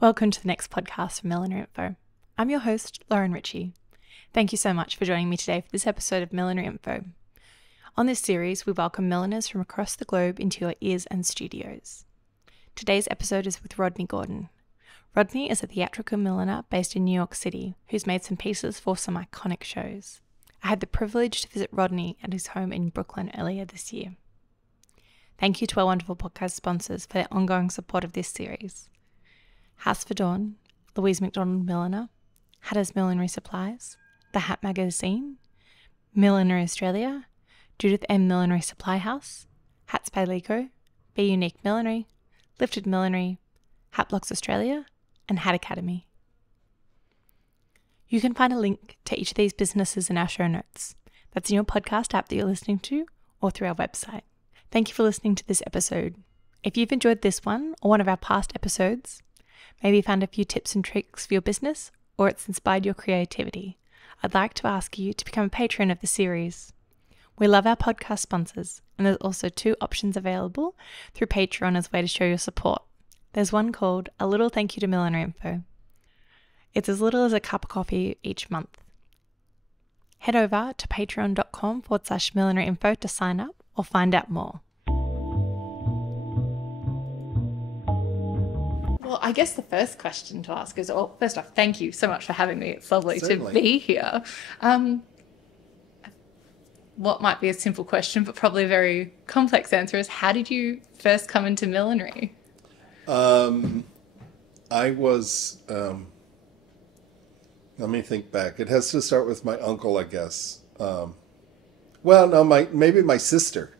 Welcome to the next podcast from Millinery.Info. I'm your host, Lauren Ritchie. Thank you so much for joining me today for this episode of Millinery.Info. On this series, we welcome milliners from across the globe into your ears and studios. Today's episode is with Rodney Gordon. Rodney is a theatrical milliner based in New York City who's made some pieces for some iconic shows. I had the privilege to visit Rodney at his home in Brooklyn earlier this year. Thank you to our wonderful podcast sponsors for their ongoing support of this series. House for Dawn, Louise McDonald Milliner, Hatter's Millinery Supplies, The Hat Magazine, Millinery Australia, Judith M. Millinery Supply House, Hats by Lico, Be Unique Millinery, Lifted Millinery, Hat Blocks Australia, and Hat Academy. You can find a link to each of these businesses in our show notes. That's in your podcast app that you're listening to or through our website. Thank you for listening to this episode. If you've enjoyed this one or one of our past episodes, maybe you found a few tips and tricks for your business, or it's inspired your creativity, I'd like to ask you to become a patron of the series. We love our podcast sponsors, and there's also 2 options available through Patreon as a way to show your support. There's one called A Little Thank You to Millinery.Info. It's as little as a cup of coffee each month. Head over to patreon.com/millinery.info to sign up or find out more. Well, I guess the first question to ask is, well, first off, thank you so much for having me. It's lovely to be here. What might be a simple question, but probably a very complex answer is, how did you first come into millinery? I was, let me think back. It has to start with my uncle, I guess. Maybe my sister.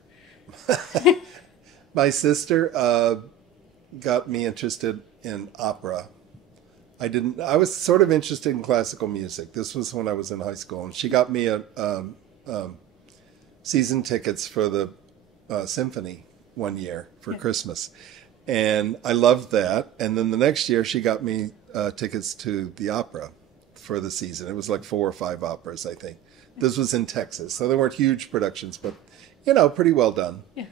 My sister got me interested in opera. I was sort of interested in classical music. This was when I was in high school, and she got me season tickets for the symphony one year for Christmas. And I loved that. And then the next year she got me tickets to the opera for the season. It was like 4 or 5 operas, I think. This was in Texas. So they weren't huge productions, but, pretty well done. Yeah.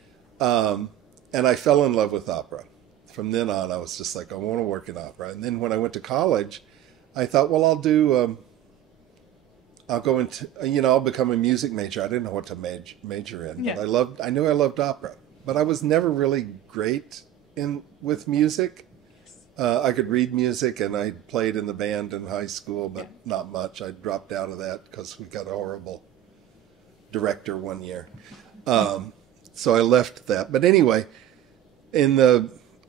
And I fell in love with opera. From then on, I was just like, I want to work in opera. And then when I went to college, I thought, well, I'll go into, I'll become a music major. I didn't know what to major in. Yeah. But I knew I loved opera. But I was never really great with music. I could read music, and I played in the band in high school, but not much. I dropped out of that because we got a horrible director one year. So I left that. But anyway,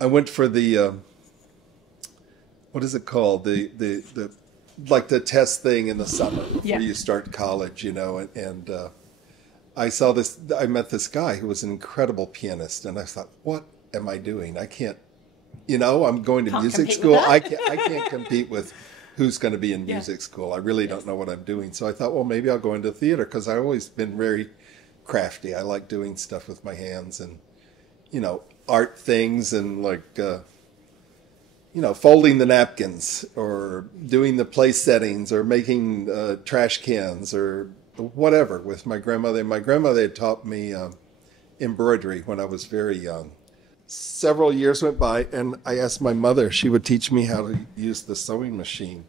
I went for the what is it called? The like the test thing in the summer before you start college, and I met this guy who was an incredible pianist, and I thought, what am I doing? I can't, I'm going to music school. I can't compete with who's going to be in music school. I really don't know what I'm doing. So I thought, well, maybe I'll go into theater, because I've always been very crafty. I like doing stuff with my hands and, art things, and like, folding the napkins, or doing the place settings, or making trash cans, or whatever with my grandmother. My grandmother had taught me embroidery when I was very young. Several years went by, and I asked my mother, she would teach me how to use the sewing machine.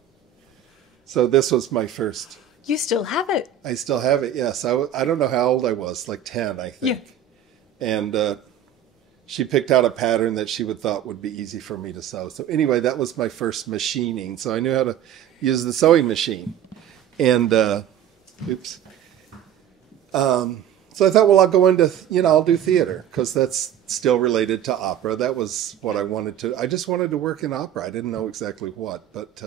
So this was my first. You still have it? I still have it, yes. I don't know how old I was, like 10, I think. Yeah. And she picked out a pattern that she thought would be easy for me to sew. So anyway, that was my first machining. So I knew how to use the sewing machine. And, So I thought, well, I'll go into, I'll do theater, because that's still related to opera. That was what I wanted to. I just wanted to work in opera. I didn't know exactly what. But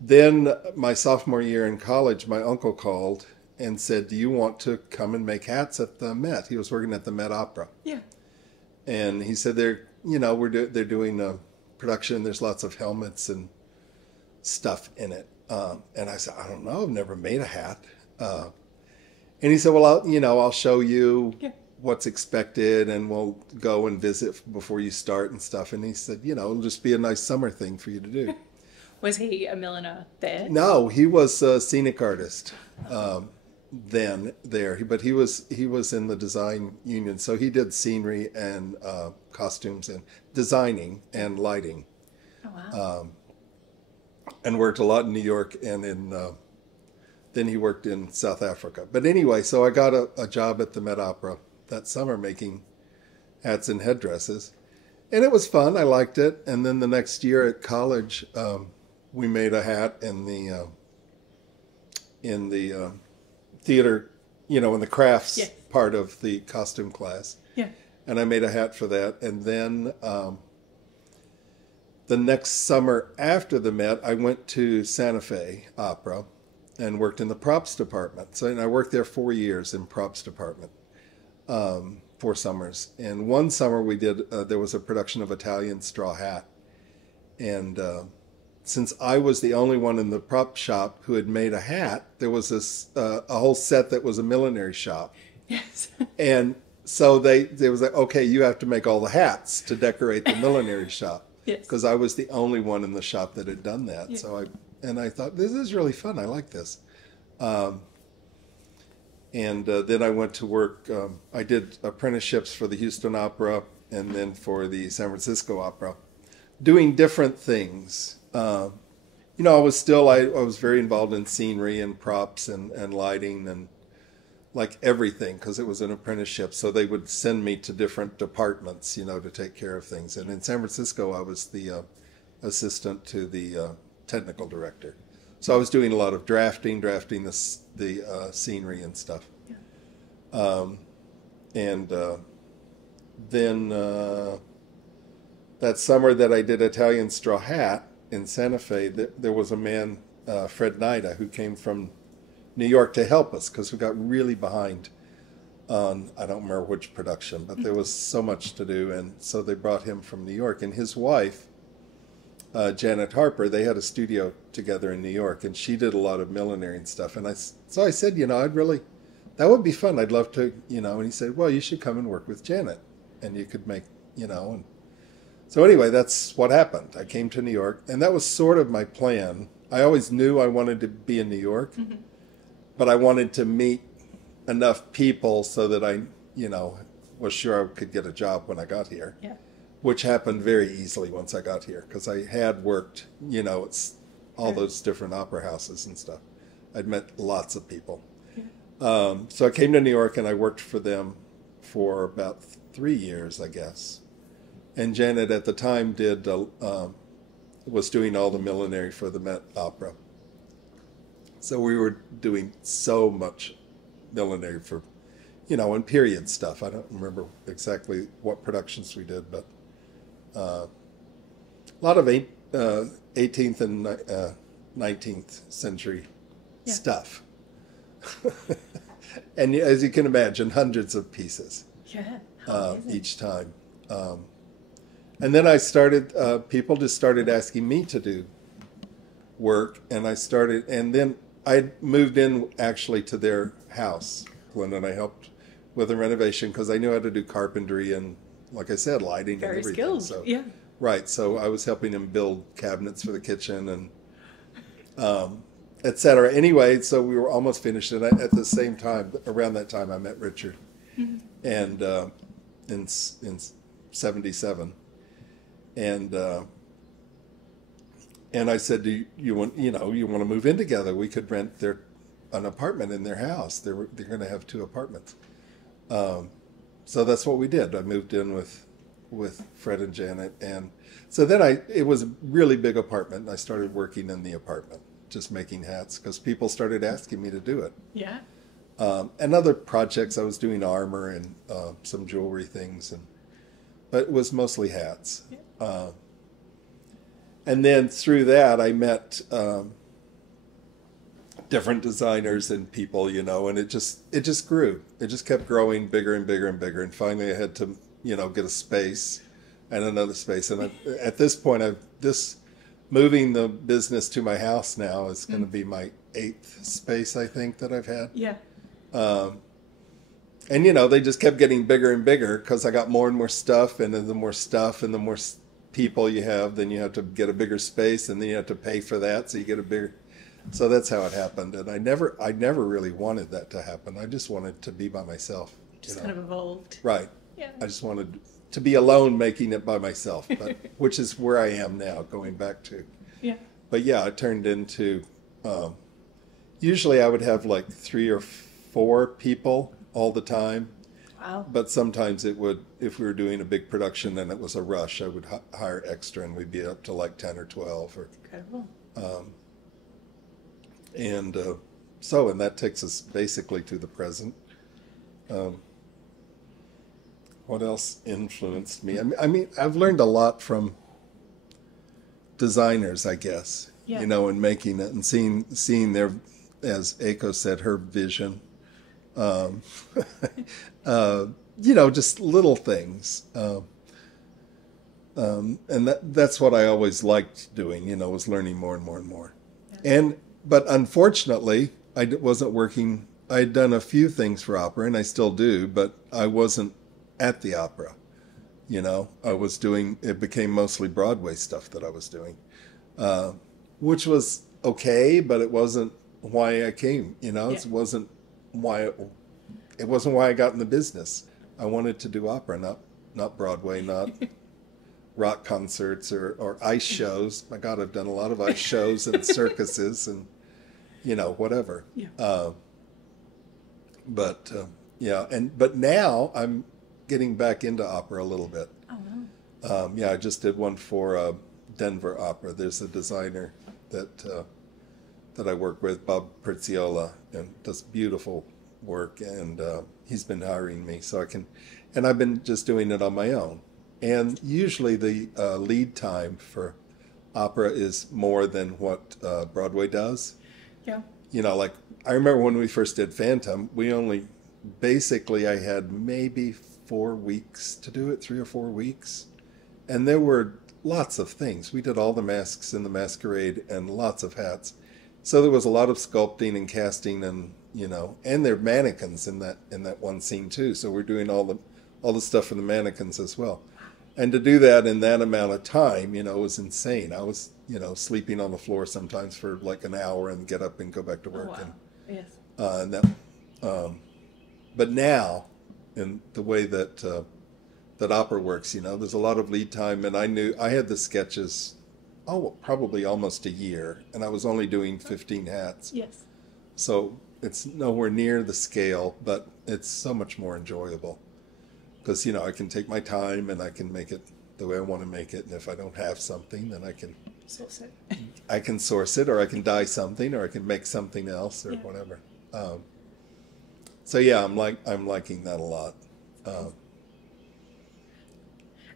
then my sophomore year in college, my uncle called and said, do you want to come and make hats at the Met? He was working at the Met Opera. Yeah. And he said, they're doing a production. There's lots of helmets and stuff in it. And I said, I don't know. I've never made a hat. And he said, well, I'll show you what's expected, and we'll go and visit before you start and stuff. And he said, it'll just be a nice summer thing for you to do. Was he a milliner there? No, he was a scenic artist then there. But he was in the design union. So he did scenery and costumes and designing and lighting. Oh, wow. And worked a lot in New York and then he worked in South Africa. But anyway, so I got a job at the Met Opera that summer making hats and headdresses. And it was fun. I liked it. And then the next year at college, we made a hat in the theater, in the crafts part of the costume class. Yeah. And I made a hat for that. And then the next summer after the Met, I went to Santa Fe Opera and worked in the props department. So I worked there 4 years in props department, 4 summers. And one summer we did, there was a production of Italian Straw Hat. And since I was the only one in the prop shop who had made a hat, there was this a whole set that was a millinery shop. Yes. And so they was like, okay, you have to make all the hats to decorate the millinery shop. Yes. Because I was the only one in the shop that had done that. Yeah. So I thought, this is really fun. I like this. Then I went to work. I did apprenticeships for the Houston Opera and then for the San Francisco Opera, doing different things. I was very involved in scenery and props and lighting and like everything because it was an apprenticeship. So they would send me to different departments, to take care of things. And in San Francisco, I was the assistant to the technical director. So I was doing a lot of drafting the scenery and stuff. Yeah. Then that summer that I did Italian Straw Hat in Santa Fe, there was a man, Fred Nida, who came from New York to help us because we got really behind on, I don't remember which production, but there was so much to do. And so they brought him from New York. And his wife, Janet Harper, they had a studio together in New York, and she did a lot of millinery and stuff. And so I said, that would be fun. I'd love to, and he said, well, you should come and work with Janet, and you could make, and so anyway, that's what happened. I came to New York, and that was sort of my plan. I always knew I wanted to be in New York, but I wanted to meet enough people so that I, was sure I could get a job when I got here. Yeah. Which happened very easily once I got here because I had worked, it's all those different opera houses and stuff. I'd met lots of people. Yeah. So I came to New York and I worked for them for about 3 years, I guess. And Janet at the time was doing all the millinery for the Met Opera. So we were doing so much millinery for, and period stuff. I don't remember exactly what productions we did, but a lot of 18th and 19th century stuff. And as you can imagine, hundreds of pieces each time. And then I started, people just started asking me to do work, and then I moved in actually to their house, and I helped with the renovation because I knew how to do carpentry and, like I said, lighting Very and everything. skilled, so, yeah. Right, so I was helping him build cabinets for the kitchen and etc. Anyway, so we were almost finished, and at the same time, around that time, I met Richard, and in 77, and I said, "Do you want to move in together? We could rent an apartment in their house. They're going to have 2 apartments." So that's what we did. I moved in with Fred and Janet, and so then it was a really big apartment, and I started working in the apartment, just making hats, because people started asking me to do it. Yeah. And other projects, I was doing armor and some jewelry things, but it was mostly hats. Yeah. And then through that, I met different designers and people, and it just grew. It just kept growing bigger and bigger and bigger. And finally I had to, get a space and another space. And at this point, moving the business to my house now is going to be my 8th space, I think, that I've had. Yeah. And, they just kept getting bigger and bigger because I got more and more stuff. And then the more stuff and the more people you have, then you have to get a bigger space, and then you have to pay for that. So you get a bigger... So that's how it happened, and I never really wanted that to happen. I just wanted to be by myself. Just kind of evolved. Right. Yeah. I just wanted to be alone making it by myself, but which is where I am now, going back to. Yeah. But yeah, it turned into, usually I would have like 3 or 4 people all the time. Wow. But sometimes it would, if we were doing a big production and it was a rush, I would hire extra and we'd be up to like 10 or 12. Or, incredible. And that takes us basically to the present. What else influenced me? I mean, I've learned a lot from designers, I guess, yeah. you know, and making it and seeing their, as Aiko said, her vision. You know, just little things. And that's what I always liked doing, you know, was learning more and more and more. Yeah. But unfortunately, I wasn't working. I'd done a few things for opera, and I still do, but I wasn't at the opera. You know, it became mostly Broadway stuff that I was doing, which was okay, but it wasn't why I came, you know, yeah. It wasn't why I got in the business. I wanted to do opera, not Broadway, not rock concerts or ice shows. My God, I've done a lot of ice shows and circuses and, you know, whatever. Yeah. But now I'm getting back into opera a little bit. Oh, wow. Yeah, I just did one for Denver Opera. There's a designer that I work with, Bob Prezziola, and does beautiful work, and he's been hiring me and I've been just doing it on my own. And usually the lead time for opera is more than what Broadway does. Yeah. You know, like I remember when we first did Phantom, I had maybe 4 weeks to do it, 3 or 4 weeks. And there were lots of things. We did all the masks in the masquerade and lots of hats. So there was a lot of sculpting and casting and, you know, and there are mannequins in that one scene too. So we're doing all the stuff for the mannequins as well. And to do that in that amount of time, you know, was insane. I was, you know, sleeping on the floor sometimes for like an hour and get up and go back to work. Oh, wow. Yes. But now, in the way that opera works, you know, there's a lot of lead time, and I had the sketches, probably almost a year, and I was only doing 15 hats. Yes. So it's nowhere near the scale, but it's so much more enjoyable. Because, you know, I can take my time and I can make it the way I want to make it. And if I don't have something, then I can source it. I can source it, or I can dye something, or I can make something else, or whatever. So yeah, I'm liking that a lot.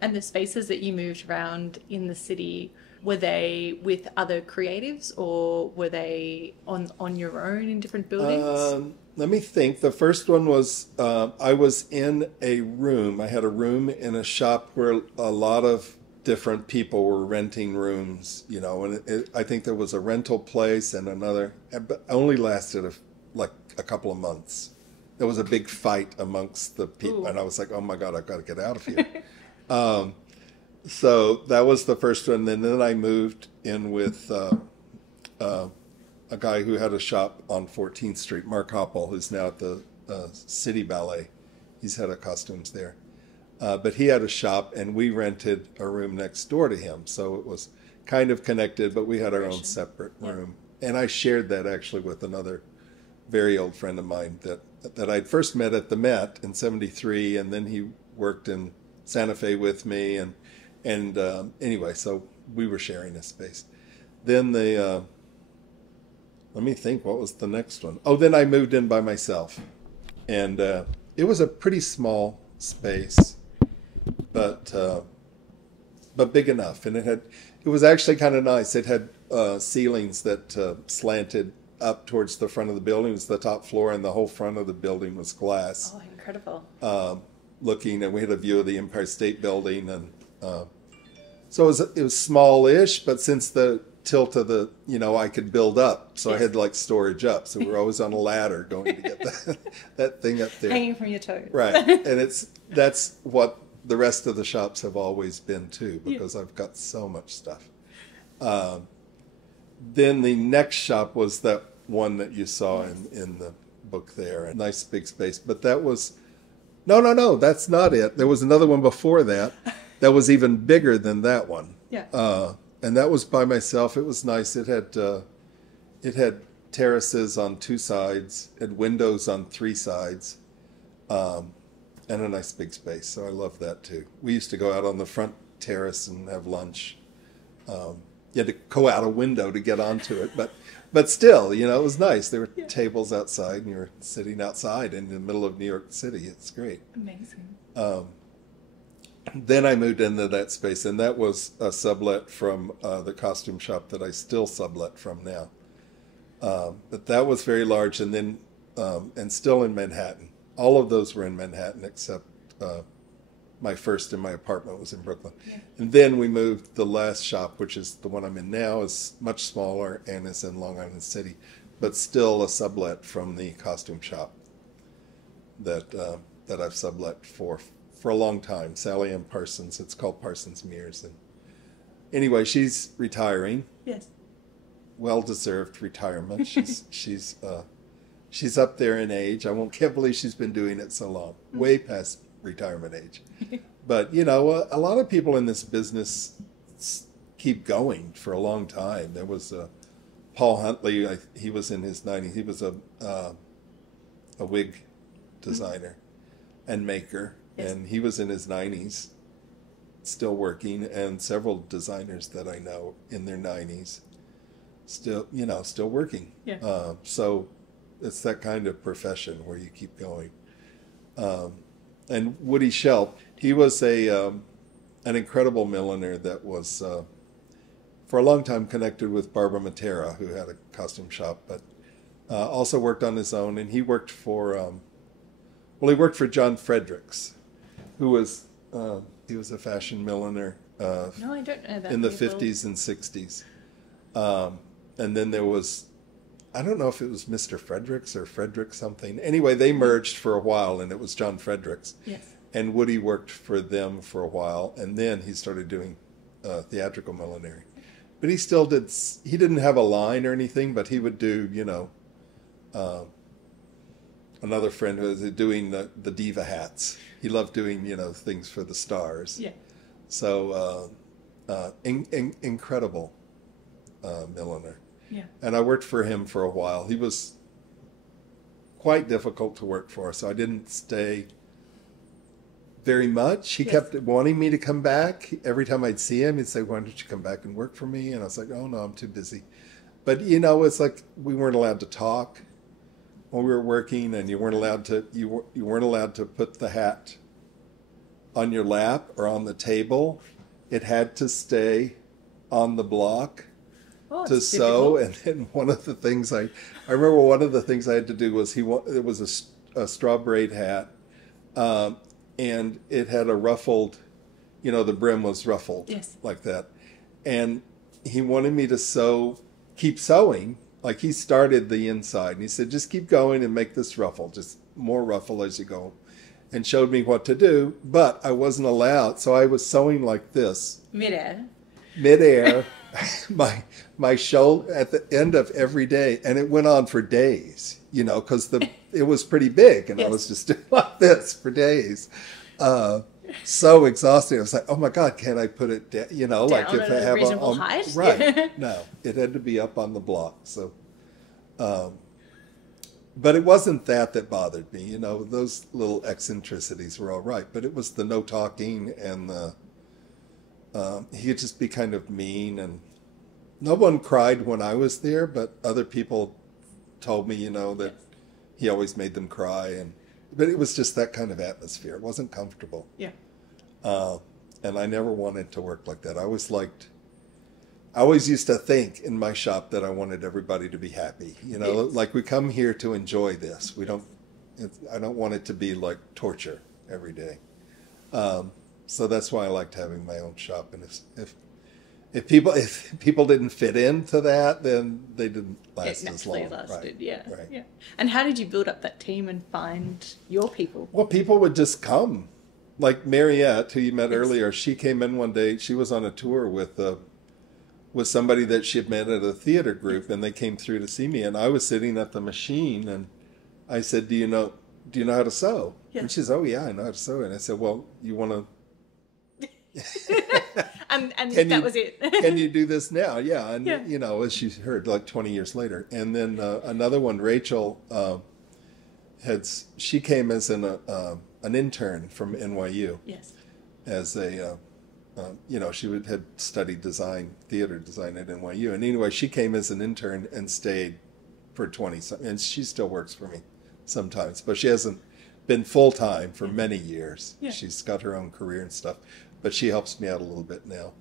And the spaces that you moved around in the city, were they with other creatives, or were they on your own in different buildings? Let me think. The first one was, I was in a room. I had a room in a shop where a lot of different people were renting rooms, you know, and I think there was a rental place and another, but only lasted like a couple of months. There was a big fight amongst the people. Ooh. And I was like, oh my God, I've got to get out of here. So that was the first one. And then I moved in with a guy who had a shop on 14th Street, Mark Hoppel, who's now at the City Ballet. He's head of costumes there. But he had a shop, and we rented a room next door to him. So it was kind of connected, but we had our own separate room. And I shared that actually with another very old friend of mine that I'd first met at the Met in '73, and then he worked in Santa Fe with me. And anyway, so we were sharing a space. Then let me think, what was the next one? Oh, then I moved in by myself. And it was a pretty small space, but big enough. And it was actually kind of nice. It had ceilings that slanted up towards the front of the building. It was the top floor, and the whole front of the building was glass. Oh, incredible. And we had a view of the Empire State Building. And so it was small-ish, but since the tilt of the, you know, I could build up. So yes. I had like storage up. So we're always on a ladder going to get that thing up there. Hanging from your toes. Right. And that's what the rest of the shops have always been too, because I've got so much stuff. Then the next shop was that one that you saw in the book there. A nice big space. But that was No, that's not it. There was another one before that that was even bigger than that one. Yeah. And that was by myself. It was nice. It had terraces on 2 sides, had windows on 3 sides, and a nice big space. So I love that too. We used to go out on the front terrace and have lunch. You had to go out a window to get onto it, but still, you know, it was nice. There were tables outside, and you were sitting outside in the middle of New York City. It's great. Amazing. Then I moved into that space, and that was a sublet from the costume shop that I still sublet from now. But that was very large, and then and still in Manhattan. All of those were in Manhattan, except my first in my apartment was in Brooklyn. Yeah. And then we moved. The last shop, which is the one I'm in now, is much smaller and is in Long Island City, but still a sublet from the costume shop that I've sublet for a long time. Sally Ann Parsons. It's called Parsons Mears. And anyway, she's retiring. Yes. Well-deserved retirement. She's up there in age. Can't believe she's been doing it so long, way past retirement age. But you know, a lot of people in this business keep going for a long time. There was Paul Huntley. He was in his 90s. He was a wig designer and maker, and he was in his 90s, still working. And several designers that I know in their 90s. Still working. Yeah. So it's that kind of profession where you keep going. And Woody Shelp, he was an incredible milliner that was for a long time connected with Barbara Matera, who had a costume shop, but also worked on his own. And he worked for John Fredericks, who was he was a fashion milliner. No, I don't know that. In the 50s and 60s. And then there was, I don't know if it was Mr. Fredericks or Frederick something. Anyway, they merged for a while, and it was John Fredericks. Yes. And Woody worked for them for a while, and then he started doing theatrical millinery. But he still he didn't have a line or anything, but he would do, you know, another friend who was doing the diva hats. He loved doing, you know, things for the stars. Yeah. So incredible milliner. Yeah. And I worked for him for a while. He was quite difficult to work for, so I didn't stay very much. He kept wanting me to come back. Every time I'd see him, he'd say, "Why don't you come back and work for me?" And I was like, "Oh, no, I'm too busy." But, you know, it's like we weren't allowed to talk when we were working, and you weren't allowed to put the hat on your lap or on the table. It had to stay on the block. To sew. And then one of the things I remember one of the things I had to do was it was a straw braid hat, and it had a ruffled, you know, the brim was ruffled like that, and he wanted me to keep sewing. Like, he started the inside, and he said, "Just keep going and make this ruffle, just more ruffle as you go," and showed me what to do. But I wasn't allowed, so I was sewing like this, midair. my shoulder at the end of every day, and it went on for days, you know, because it was pretty big, and I was just doing like this for days. So exhausting. I was like, "Oh my God, can't I put it down?" You know, down like if I have reasonable height. Right? No, it had to be up on the block. So, but it wasn't that bothered me. You know, those little eccentricities were all right, but it was the no talking and the. He could just be kind of mean, and no one cried when I was there, but other people told me, you know, that he always made them cry, but it was just that kind of atmosphere. It wasn't comfortable. Yeah. And I never wanted to work like that. I always used to think in my shop that I wanted everybody to be happy. You know, like, we come here to enjoy this. I don't want it to be like torture every day. So that's why I liked having my own shop. And if people didn't fit into that, then they didn't last as long. It lasted, right. Yeah. Right. Yeah. And how did you build up that team and find your people? Well, people would just come. Like Mariette, who you met earlier, she came in one day. She was on a tour with somebody that she had met at a theater group, and they came through to see me. And I was sitting at the machine, and I said, "Do you know do you know how to sew? Yeah. And she said, oh yeah, I know how to sew. And I said, well, you want to? and that was it. Can you do this now? Yeah. And, you know, as she heard like 20 years later. And then another one, Rachel, she came as an intern from NYU. Yes. As a, you know, had studied theater design at NYU. And anyway, she came as an intern and stayed for 20, and she still works for me sometimes, but she hasn't been full-time for many years. Yeah. She's got her own career and stuff, but she helps me out a little bit now.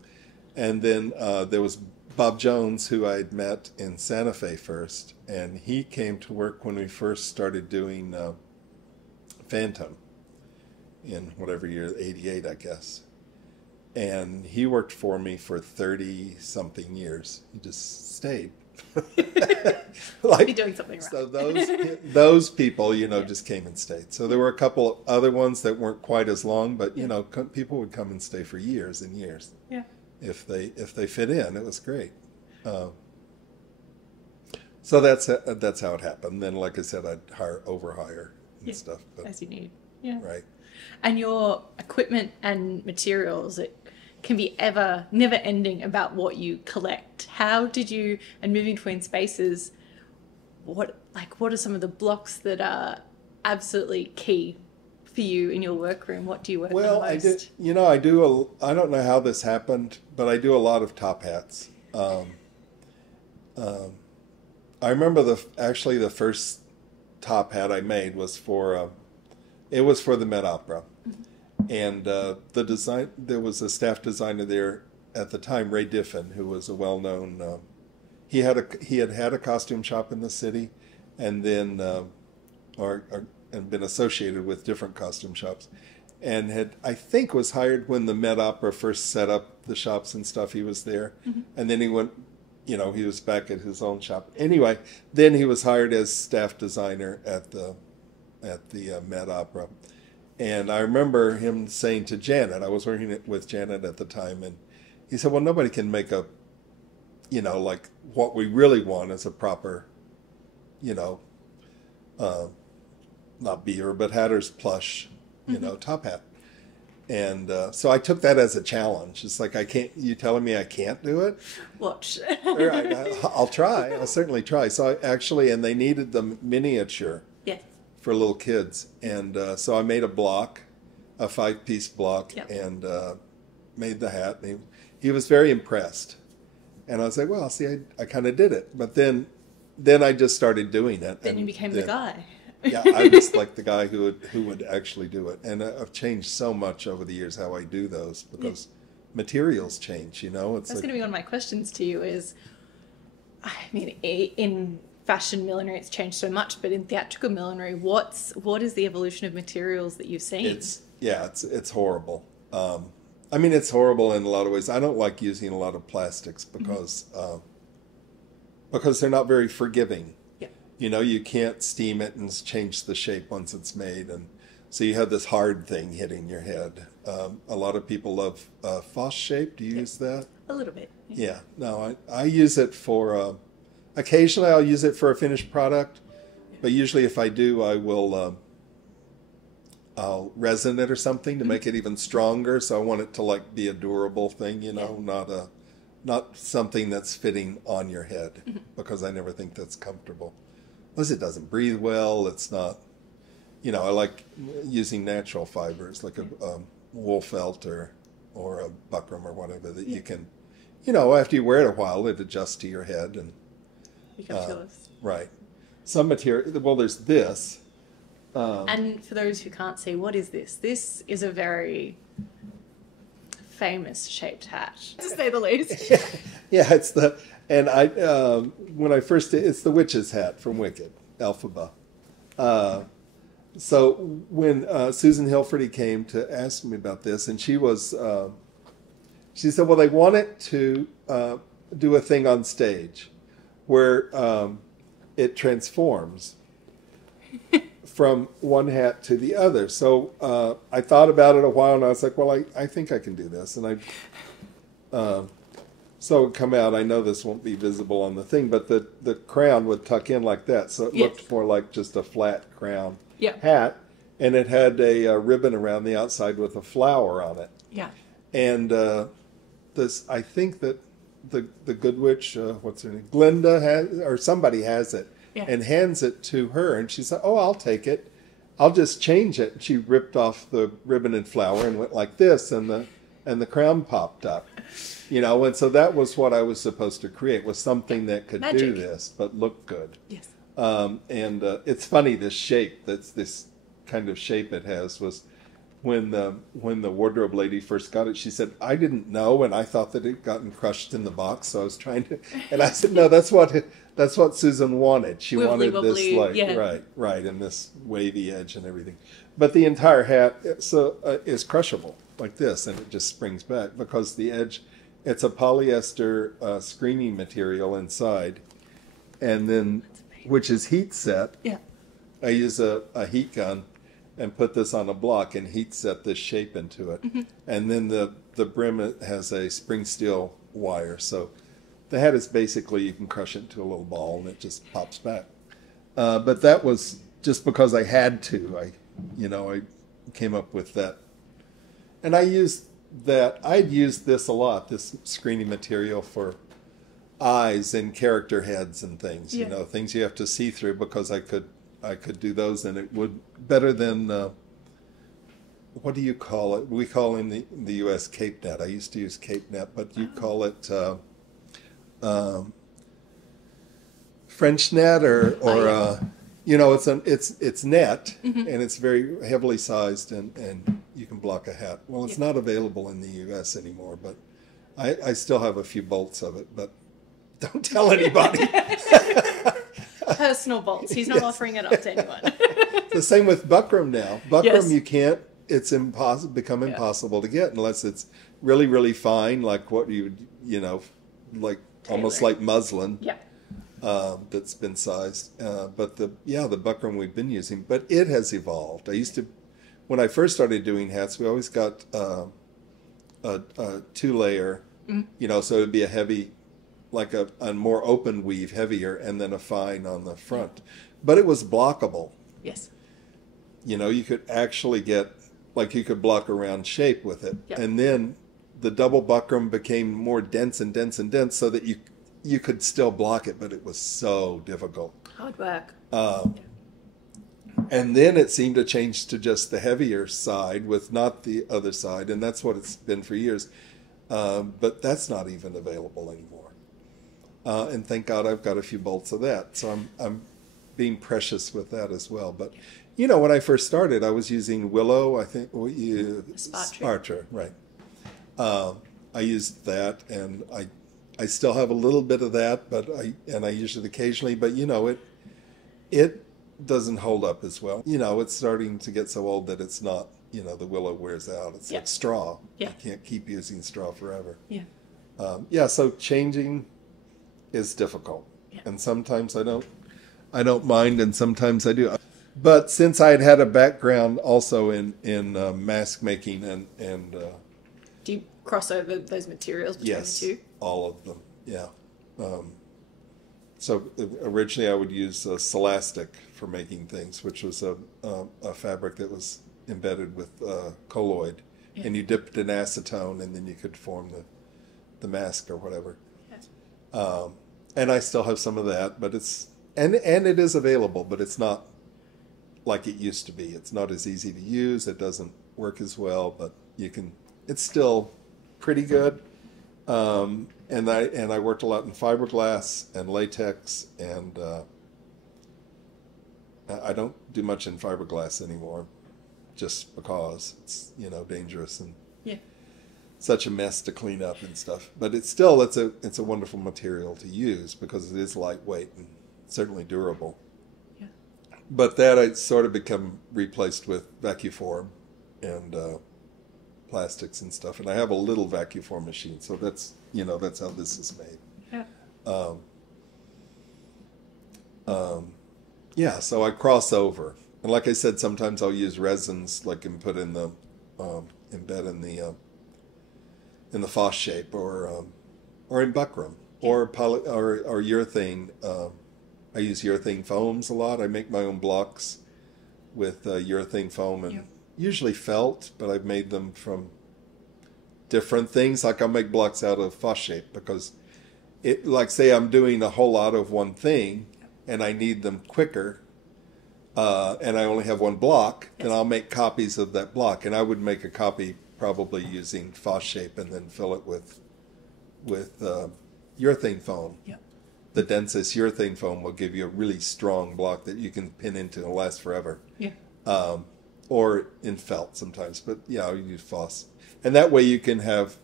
And then there was Bob Jones, who I'd met in Santa Fe first, and he came to work when we first started doing Phantom in whatever year, 88, I guess. And he worked for me for 30-something years. He just stayed. Like, be doing something right. So those people, you know, just came and stayed. So there were a couple other ones that weren't quite as long, but you know, people would come and stay for years and years. Yeah. If they fit in, it was great. So that's how it happened. Then, like I said, I'd overhire and stuff. But, as you need. Yeah. Right. And your equipment and materials, it can be never ending about what you collect. How did you, and moving between spaces, what are some of the blocks that are absolutely key for you in your workroom? What do you work on most? I don't know how this happened, but I do a lot of top hats. I remember the first top hat I made was for the Met Opera. Mm-hmm. And the design, there was a staff designer there at the time, Ray Diffin, who was a well-known. He had a costume shop in the city, and then and been associated with different costume shops, and I think was hired when the Met Opera first set up the shops and stuff. He was there, mm-hmm. and then he went. You know, he was back at his own shop. Anyway, then he was hired as staff designer at the Met Opera. And I remember him saying to Janet, I was working with Janet at the time, and he said, well, nobody can make like what we really want is a proper, not beaver, but Hatter's plush, mm-hmm. Top hat. And so I took that as a challenge. It's like, you telling me I can't do it? Watch. All right, I'll try. I'll certainly try. So and they needed the miniature. Yes. For little kids. And so I made a 5-piece block, yep. And made the hat. And he was very impressed. And I was like, well, see, I kind of did it. But then I just started doing it. Then you became the guy. Yeah, I was like the guy who would actually do it. And I've changed so much over the years how I do those because materials change, That's going to be one of my questions to you is, I mean, in fashion millinery, it's changed so much, but in theatrical millinery, what is the evolution of materials that you've seen? It's horrible. I mean, it's horrible in a lot of ways. I don't like using a lot of plastics because they're not very forgiving. You can't steam it and change the shape once it's made. And so you have this hard thing hitting your head. A lot of people love Foss shape. Do you use that? A little bit. Yeah. No, I use it for, occasionally I'll use it for a finished product. But usually if I do, I will, I'll resin it or something to make it even stronger. So I want it to be a durable thing, not something that's fitting on your head because I never think that's comfortable. Plus it doesn't breathe well. It's not, I like using natural fibers like a wool felt or a buckram or whatever that you can, after you wear it a while, it adjusts to your head and right. Some material. Well, there's this. And for those who can't see, what is this? This is a very famous shaped hat, to say the least. Yeah, it's it's the witch's hat from Wicked, Elphaba. So when Susan Hilferty came to ask me about this, and she said, well, they wanted to do a thing on stage where it transforms from one hat to the other. So I thought about it a while, and I was like, well, I think I can do this. And so it would come out. I know this won't be visible on the thing, but the crown would tuck in like that. So it looked more like just a flat crown. hat, and it had a ribbon around the outside with a flower on it. Yeah. And I think that the good witch, what's her name, Glinda has, or somebody has it, and hands it to her, and she said, "Oh, I'll take it. I'll just change it." And she ripped off the ribbon and flower and went like this, and the crown popped up. And so that was what I was supposed to create, was something that could do this, but look good. Yes. And it's funny, this shape, this kind of shape it has, was when the wardrobe lady first got it, she said, "I didn't know, and I thought that it had gotten crushed in the box, so I was trying to," and I said, "No, that's what Susan wanted. She wanted this, like, right, and this wavy edge and everything. But the entire hat is crushable, like this, and it just springs back, because the edge, it's a polyester screening material inside, and then, which is heat set. Yeah. I use a heat gun and put this on a block and heat set this shape into it. Mm-hmm. And then the brim has a spring steel wire. So the hat is basically, you can crush it into a little ball and it just pops back. But that was just because I had to. I came up with that. And I used that. I'd used this a lot, this screening material, for eyes and character heads and things, things you have to see through, because I could do those, and it would better than what do you call it? We call in the U.S. Cape net. I used to use Cape net, but you call it French net, or it's net, mm-hmm. and it's very heavily sized, and you can block a hat. Well, it's not available in the U.S. anymore, but I still have a few bolts of it, but don't tell anybody. Personal bolts. He's not offering it up to anyone. The same with buckram now. Buckram, you can't. It's become impossible to get unless it's really, really fine, like what you like almost like muslin. Yeah. That's been sized. But the buckram we've been using, but it has evolved. When I first started doing hats, we always got a 2-layer. Mm. So it'd be a heavy, like a more open weave, heavier, and then a fine on the front. But it was blockable. Yes. You could actually get, like, you could block a round shape with it. Yep. And then the double buckram became more dense and dense and dense, so that you could still block it, but it was so difficult. Hard work. And then it seemed to change to just the heavier side with not the other side, and that's what it's been for years. But that's not even available anymore. And thank God I've got a few bolts of that. So I'm being precious with that as well. But, when I first started, I was using willow, I think, Spartra, right. I used that, and I still have a little bit of that, but I use it occasionally. But, it doesn't hold up as well. It's starting to get so old that it's not, the willow wears out. It's like straw. Yeah. You can't keep using straw forever. Yeah. So changing is difficult, and sometimes I don't mind, and sometimes I do. But since I had a background also in mask making and do you cross over those materials between the two? Yes, all of them. Yeah. So originally I would use Celastic for making things, which was a fabric that was embedded with colloid, and you dipped in acetone, and then you could form the mask or whatever. And I still have some of that, but it's and it is available, but it's not like it used to be. It's not as easy to use. It doesn't work as well, but it's still pretty good. And I worked a lot in fiberglass and latex, and I don't do much in fiberglass anymore, just because it's dangerous and such a mess to clean up and stuff. But it's a wonderful material to use because it is lightweight and certainly durable. Yeah. But that I sort of become replaced with vacuform and plastics and stuff. And I have a little vacuform machine, so that's how this is made. Yeah. So I cross over, and like I said, sometimes I'll use resins, like, and put in the embed in the Foss shape, or in buckram, or urethane. I use urethane foams a lot. I make my own blocks with urethane foam and usually felt, but I've made them from different things. Like I'll make blocks out of Fosshape because it, like say I'm doing a whole lot of one thing and I need them quicker, and I only have one block, then I'll make copies of that block. And I would make a copy probably using Foshape and then fill it with urethane foam. Yep. The densest urethane foam will give you a really strong block that you can pin into and last forever. Yeah. Or in felt sometimes, but yeah, you use Fos. And that way you can have,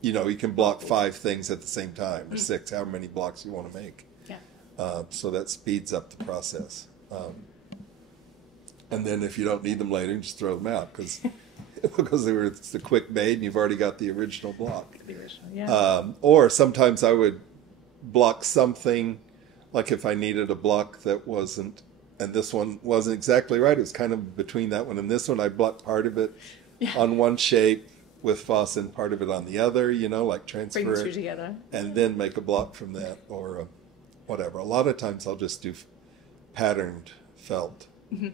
you know, you can block 5 things at the same time, or 6, however many blocks you want to make. Yeah. So that speeds up the process. And then if you don't need them later, just throw them out because it's the quick made and you've already got the original block. The original, yeah. Or sometimes I would block something, like if I needed a block that wasn't, and this one wasn't exactly right, it was kind of between that one and this one, I blocked part of it on one shape with Fos and part of it on the other, you know, like transfer Bring the two together. And then make a block from that or whatever. A lot of times I'll just do patterned felt. Mm-hmm.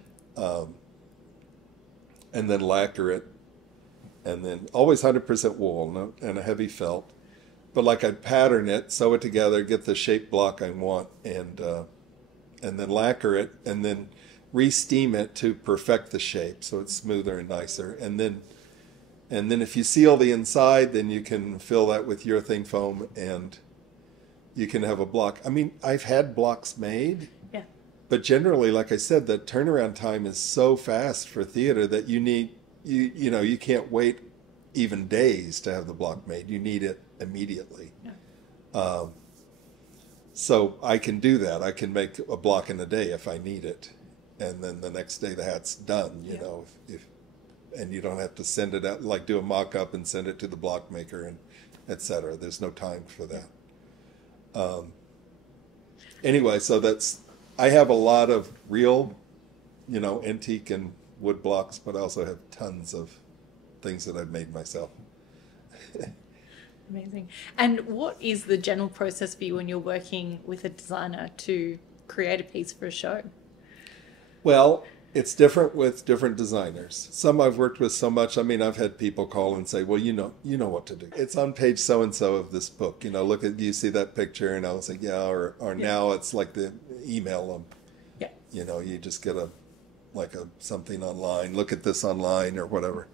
And then lacquer it, and then always 100% wool and a heavy felt. But like I'd pattern it, sew it together, get the shape block I want, and then lacquer it, and then re-steam it to perfect the shape so it's smoother and nicer. And then if you seal the inside, then you can fill that with urethane foam, and you can have a block. I mean, I've had blocks made. But generally, like I said, the turnaround time is so fast for theater that you need, you know, you can't wait even days to have the block made. You need it immediately. Yeah. So I can do that. I can make a block in a day if I need it. And then the next day the hat's done, you know, and you don't have to send it out, like do a mock-up and send it to the block maker and et cetera. There's no time for that. Anyway, so I have a lot of real, you know, antique and wood blocks, but I also have tons of things that I've made myself. Amazing. And what is the general process for you when you're working with a designer to create a piece for a show? Well, it's different with different designers. Some I've worked with so much. I mean, I've had people call and say, well, you know what to do. It's on page so-and-so of this book. You know, do you see that picture? And I'll say, yeah, or now it's like email them. Yeah. You know, you just get something online, look at this online or whatever.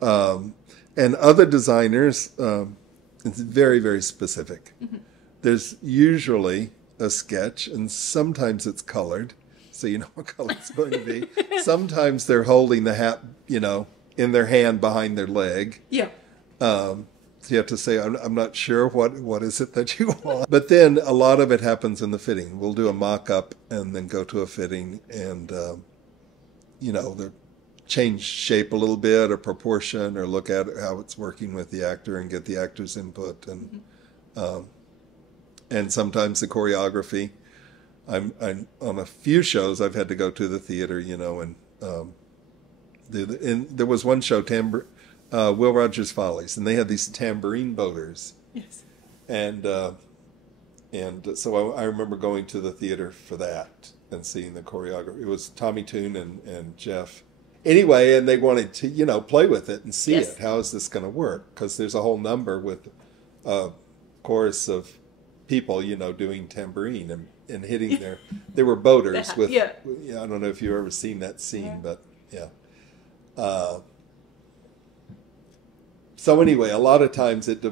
And other designers, it's very, very specific. Mm-hmm. There's usually a sketch, and sometimes it's colored. So you know what color it's going to be. Sometimes they're holding the hat, you know, in their hand behind their leg. Yeah. So you have to say, I'm not sure what is it that you want. But then a lot of it happens in the fitting. We'll do a mock-up and then go to a fitting and, you know, change shape a little bit or proportion or look at how it's working with the actor and get the actor's input. And sometimes the choreography. I'm on a few shows I've had to go to the theater, you know, and there was one show, Will Rogers Follies, and they had these tambourine boaters. Yes. And so I remember going to the theater for that and seeing the choreography. It was Tommy Toon and Jeff. Anyway, and they wanted to, you know, play with it and see it. How is this going to work? Because there's a whole number with a chorus of people, you know, doing tambourine and hitting they were boaters with, I don't know if you've ever seen that scene, but yeah. So anyway, a lot of times it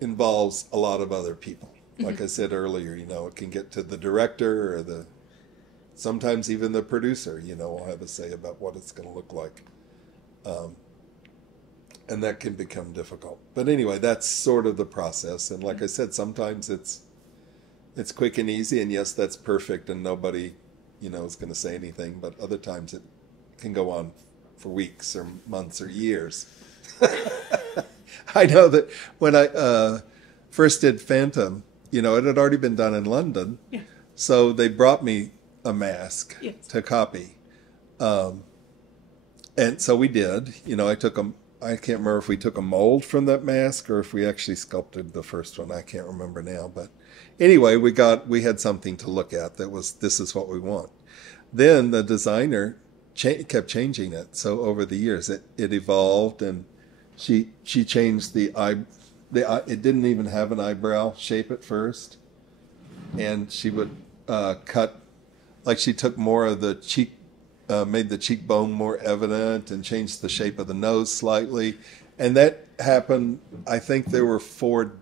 involves a lot of other people. Like I said earlier, you know, it can get to the director or sometimes even the producer, you know, will have a say about what it's going to look like. And that can become difficult. But anyway, that's sort of the process. And like I said, sometimes it's quick and easy, and yes, that's perfect, and nobody, you know, is going to say anything. But other times it can go on for weeks or months or years. I know that when I first did Phantom, you know, it had already been done in London. Yeah. So they brought me a mask to copy. And so we did. You know, I can't remember if we took a mold from that mask or if we actually sculpted the first one. I can't remember now. But anyway, we had something to look at that was, this is what we want. Then the designer kept changing it. So over the years, it evolved, and she changed the eye. It didn't even have an eyebrow shape at first, and she would cut, like she took more of the cheek, made the cheekbone more evident, and changed the shape of the nose slightly. And that happened, I think there were 4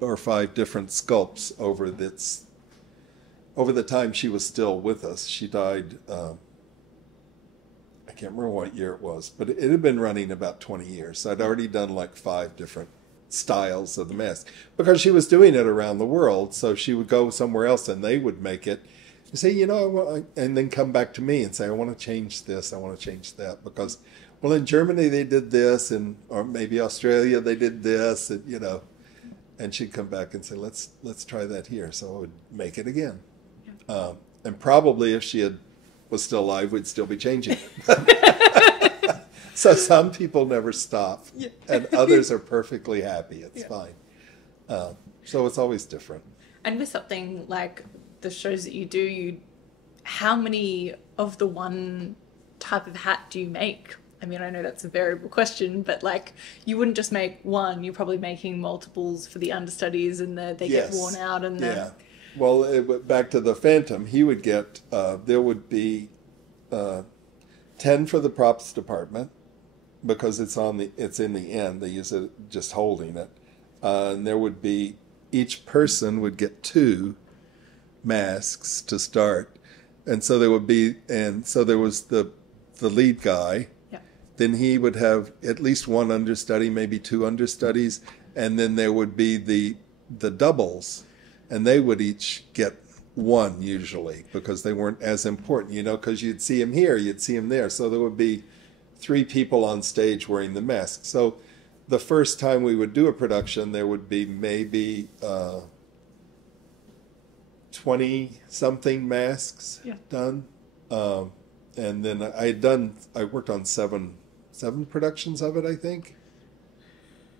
or 5 different sculpts over the time she was still with us. She died, I can't remember what year it was, but it had been running about 20 years. So I'd already done like 5 different styles of the mask, because she was doing it around the world. So she would go somewhere else and they would make it. You say, and then come back to me and say, I want to change this, I want to change that, because, well, in Germany they did this, or maybe Australia they did this, and and she'd come back and say, let's try that here. So I would make it again. Yeah. And probably if she was still alive, we'd still be changing it. So some people never stop, and others are perfectly happy. It's fine. So it's always different. And with something like the shows that you do, how many of the one type of hat do you make? I mean, I know that's a variable question, but like, you wouldn't just make one. You're probably making multiples for the understudies, and they get worn out. And well, back to the Phantom, he would get, there would be 10 for the props department, because it's in the end. They use it just holding it. And there would be, each person would get 2 masks to start. And so there was the lead guy. Then he would have at least 1 understudy, maybe 2 understudies, and then there would be the doubles, and they would each get 1 usually, because they weren't as important, because you'd see him here, you'd see him there. So there would be 3 people on stage wearing the mask. So the first time we would do a production, there would be maybe 20-something masks done. And then I worked on 7 productions of it, I think.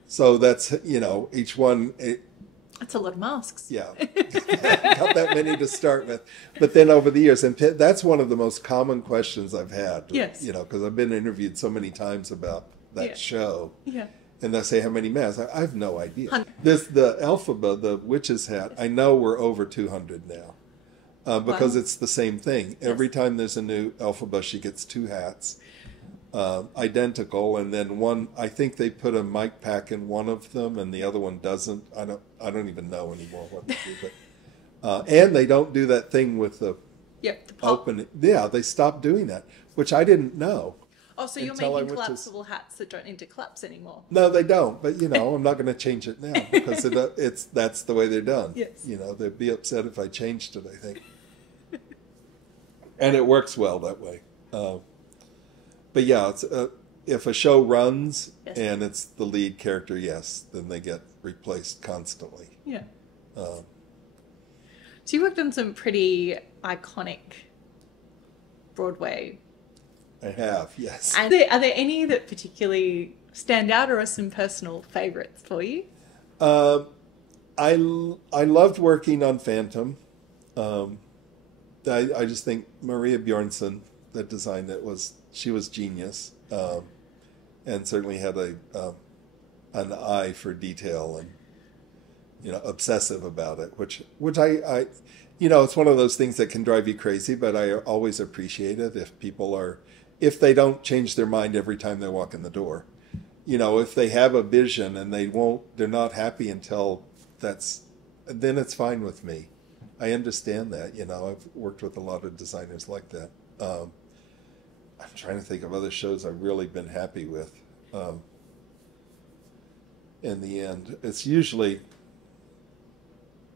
So that's, each one. That's a lot of masks. Yeah. Not that many to start with. But then over the years, and that's one of the most common questions I've had. Yes. Because I've been interviewed so many times about that show. Yeah. And they say, how many masks? I have no idea. The Elphaba, the witch's hat, I know we're over 200 now. Because it's the same thing. Every time there's a new Elphaba, she gets 2 hats, identical, and then one. I think they put a mic pack in one of them, and the other one doesn't. I don't even know anymore what to do. But and they don't do that thing with the open. Yeah, they stopped doing that, which I didn't know. Oh, so you're making collapsible hats that don't need to collapse anymore? No, they don't. But I'm not going to change it now, because that's the way they're done. Yes. They'd be upset if I changed it, I think. And it works well that way. But yeah, it's, if a show runs and it's the lead character, then they get replaced constantly. Yeah. So you worked on some pretty iconic Broadway. I have, yes. And are there any that particularly stand out, or are some personal favorites for you? I loved working on Phantom. I just think Maria Bjornsson, that designed it, she was genius, and certainly had an eye for detail, and obsessive about it, which I it's one of those things that can drive you crazy, but I always appreciate it if they don't change their mind every time they walk in the door. If they have a vision and they're not happy until then it's fine with me. I understand that. I've worked with a lot of designers like that. I'm trying to think of other shows I've really been happy with. In the end, it's usually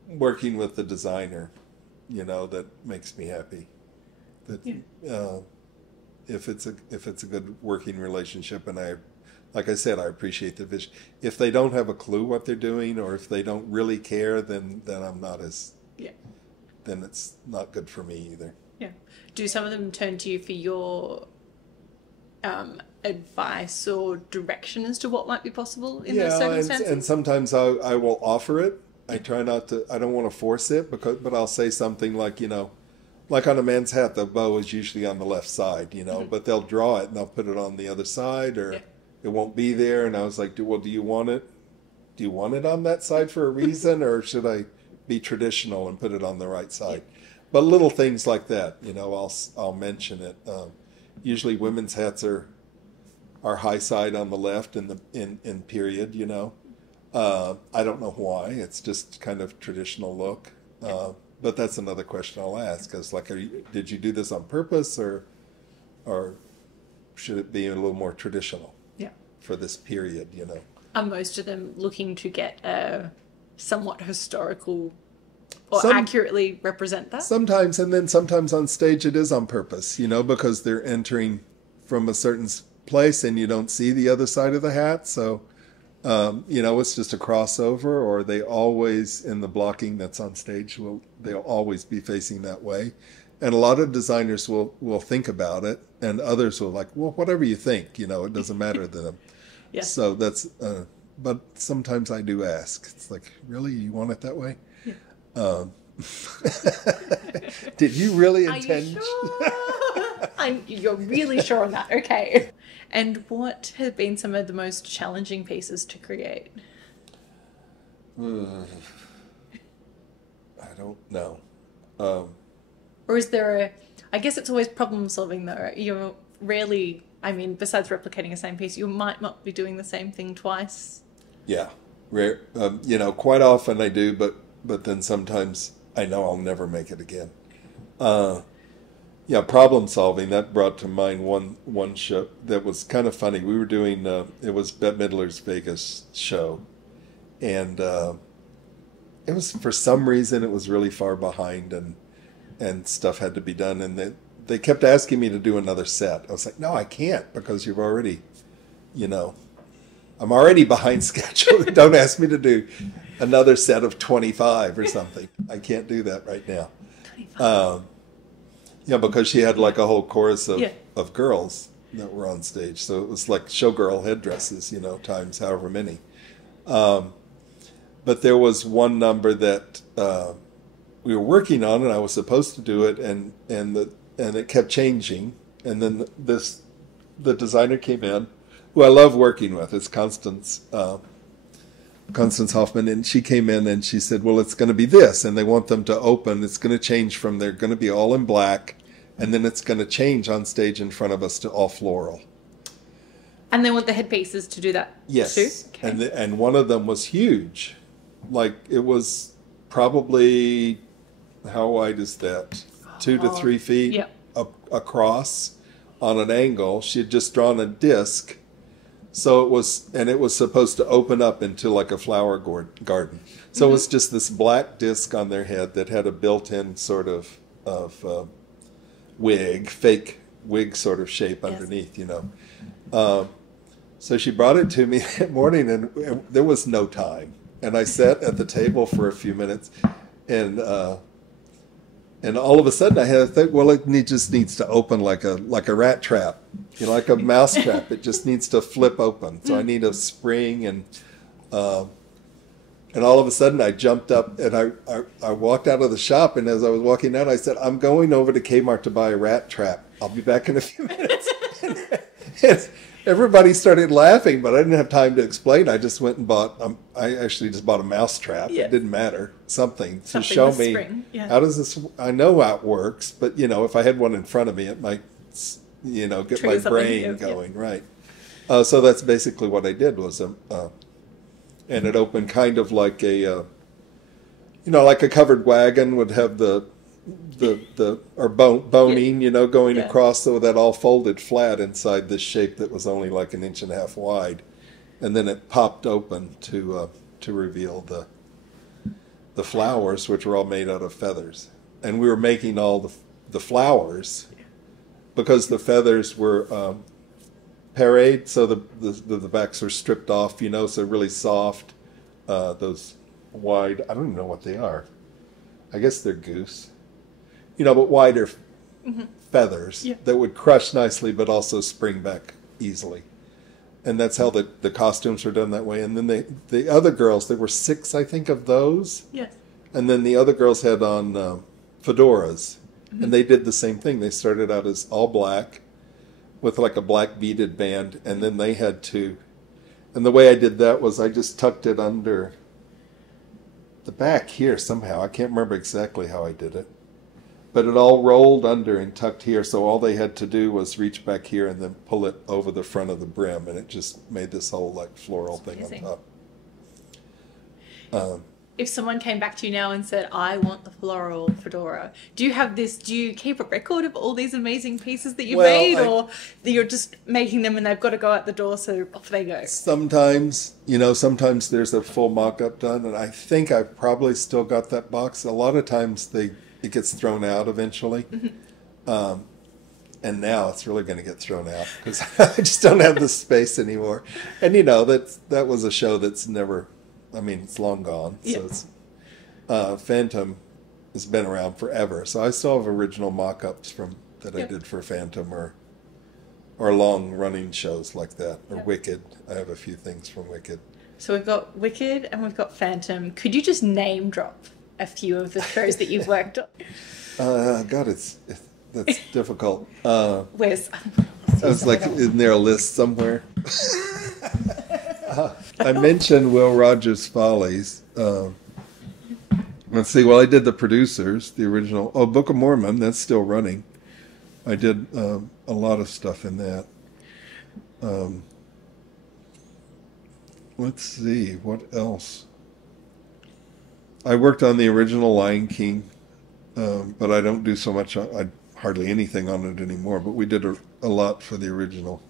working with the designer, that makes me happy. If it's a good working relationship, and like I said, I appreciate the vision. If they don't have a clue what they're doing, or if they don't really care, then I'm not as then it's not good for me either. Yeah. Do some of them turn to you for your advice or direction as to what might be possible in those circumstances? And sometimes I will offer it. I try not to. I don't want to force it, but I'll say something like, like on a man's hat, the bow is usually on the left side, but they'll draw it and they'll put it on the other side, or it won't be there. And I was like, do you want it? Do you want it on that side for a reason, or should I be traditional and put it on the right side? But little things like that, I'll mention it. Usually women's hats are high side on the left in period, I don't know why. It's just kind of traditional look. But that's another question I'll ask. Is like, did you do this on purpose, or should it be a little more traditional? For this period, Are most of them looking to get a somewhat historical or accurately represent that? Sometimes, and then sometimes on stage it is on purpose, because they're entering from a certain place and you don't see the other side of the hat. So, it's just a crossover, or they always, in the blocking that's on stage, they'll always be facing that way. And a lot of designers will think about it, and others will like, well, whatever you think, it doesn't matter to them. So that's, but sometimes I do ask. It's like, really, you want it that way? Did you really intend? Are you sure? You're really sure on that? Okay. And what have been some of the most challenging pieces to create? I don't know. Or is there I guess it's always problem solving though. You're rarely, besides replicating the same piece, you might not be doing the same thing twice. Yeah. Rare. Quite often I do, but then sometimes I know I'll never make it again. Problem solving, that brought to mind one show that was kind of funny. We were doing, it was Bette Midler's Vegas show, and it was, for some reason, it was really far behind, and stuff had to be done, and they kept asking me to do another set. I was like, no, I can't, because you've already, I'm already behind schedule. Don't ask me to do another set of 25 or something. I can't do that right now. Because she had like a whole chorus of girls that were on stage. So it was like showgirl headdresses, times however many. But there was one number that we were working on, and I was supposed to do it, and it kept changing. And then the designer came in, who I love working with. It's Constance Hoffman, and she came in and she said, well, it's going to be this, and they want them to open. It's going to change from, they're going to be all in black, and then it's going to change on stage in front of us to all floral. And they want the headpieces to do that yes. too? Okay. And one of them was huge. Like, it was probably, how wide is that? 2 to 3 feet across on an angle. She had just drawn a disc. So it was supposed to open up into like a flower garden. So it was just this black disc on their head that had a built-in sort of wig, fake wig sort of shape underneath, So she brought it to me that morning, and there was no time. And I sat at the table for a few minutes, and all of a sudden I had to think, well, it just needs to open like a rat trap, like a mouse trap. It just needs to flip open. So I need a spring, and all of a sudden I jumped up and I walked out of the shop, and as I was walking out, I said, I'm going over to Kmart to buy a rat trap. I'll be back in a few minutes. And everybody started laughing, but I didn't have time to explain. I just went and bought, I actually just bought a mouse trap. Yeah. It didn't matter. Something to show me how does this, I know how it works, but if I had one in front of me, it might, get my brain going. Yeah. Right. So that's basically what I did was, and it opened kind of like a, like a covered wagon would have the boning, going across, so that all folded flat inside this shape that was only like 1.5 inches wide, and then it popped open to reveal the flowers, which were all made out of feathers. And we were making all the flowers because the feathers were parade, so the backs were stripped off, so really soft. Those wide, I don't even know what they are. I guess they're goose. But wider feathers that would crush nicely, but also spring back easily. And that's how the costumes were done that way. And then the other girls, there were 6, I think, of those. Yes. And then the other girls had on fedoras. And they did the same thing. They started out as all black with like a black beaded band, and then they had to, and the way I did that was I just tucked it under the back here somehow. I can't remember exactly how I did it, but it all rolled under and tucked here, so all they had to do was reach back here and then pull it over the front of the brim, and it just made this whole like floral thing on top. If someone came back to you now and said, I want the floral fedora, do you keep a record of all these amazing pieces that you've made, or you're just making them and they've got to go out the door, so off they go? Sometimes there's a full mock-up done, and I think I've probably still got that box. A lot of times it gets thrown out eventually. And now it's really going to get thrown out because I just don't have the space anymore. And that was a show that's never... it's long gone. So it's, Phantom has been around forever. So I still have original mock-ups that I did for Phantom or long-running shows like that. Or Wicked. I have a few things from Wicked. So we've got Wicked and we've got Phantom. Could you just name drop a few of the shows that you've worked on? God, that's difficult. I was like, isn't there a list somewhere? I mentioned Will Rogers' Follies. Let's see. Well, I did the producers, the original. Oh, Book of Mormon, that's still running. I did a lot of stuff in that. Let's see. What else? I worked on the original Lion King, but I don't do so much. Hardly anything on it anymore. But we did a lot for the original.